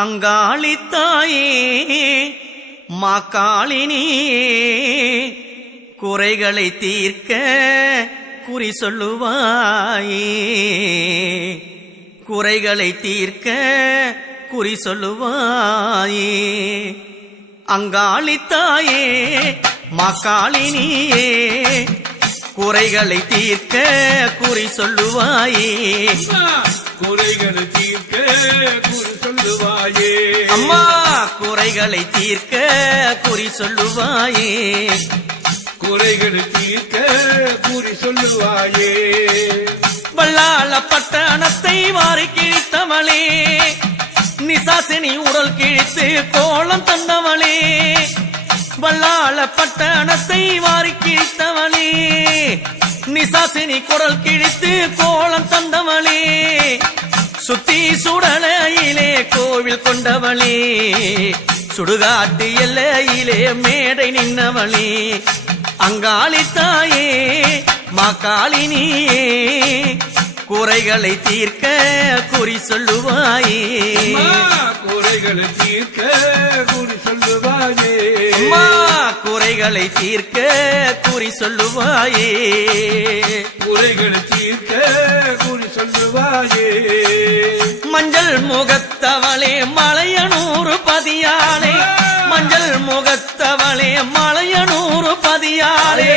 அங்காளித்தாயே மாக்காளினியே குறைகளை தீர்க்க குறி சொல்லுவாயே, குறைகளை தீர்க்க குறி சொல்லுவாயே. அங்காளித்தாயே மாக்காளினியே குறைகளை தீர்க்க குறி சொல்லுவாயே, குறைகளை தீர்க்க குறி சொல்லுவாயே. அம்மா குறைகளை தீர்க்க குறி சொல்லுவாயே, குறைகளை தீர்க்க குறி சொல்லுவாயே. வல்லாள பட்டணத்தை வாரி கிழித்தவளே, நிசாசினி உடல் கிழித்து கோலம் தந்தவளே. வல்லாள பட்டணத்தை வாரி கிழித்தவளே, நிசாசினி குடல் கிழித்து கோலம் தந்தவளே. சுத்தி சுடலையிலே கோவில் கொண்டவளே, சுடுகாட்டு எல்லையிலே மேடை நின்னவளே. அங்காளித்தாயே மாக்காளினியே குறைகளை தீர்க்க குறி சொல்லுவாயே, குறைகளை தீர்க்க குறி சொல்லுவாயே. அம்மா குறைகளை தீர்க்க குறி சொல்லுவாயே, குறைகளை தீர்க்க குறி சொல்லுவாயே. மஞ்சள் முகத்தவளே மலையனூறு பதியாளே, மஞ்சள் முகத்தவளே மலையனூறு பதியாளே.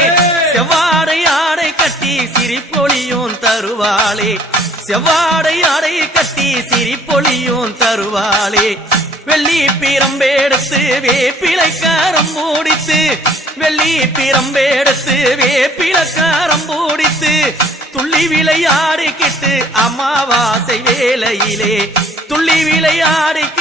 செவ்வாடை ஆடை கட்டி சிரிப்பொழியும் தருவாளே, செவ்வாடை ஆடை கட்டி சிரிப்பொழியும் தருவாளே. வெள்ளி பிரம்பெடுத்து வேப்பிலைக்காரம் மூடித்து, வெள்ளி பிரம்பெடுத்து வேப்பிலைக்காரம் மூடித்து, துள்ளி விளையாடிக்கிட்டு அமாவாசை வேளையிலே துள்ளி விளையாடிக்கிட்டு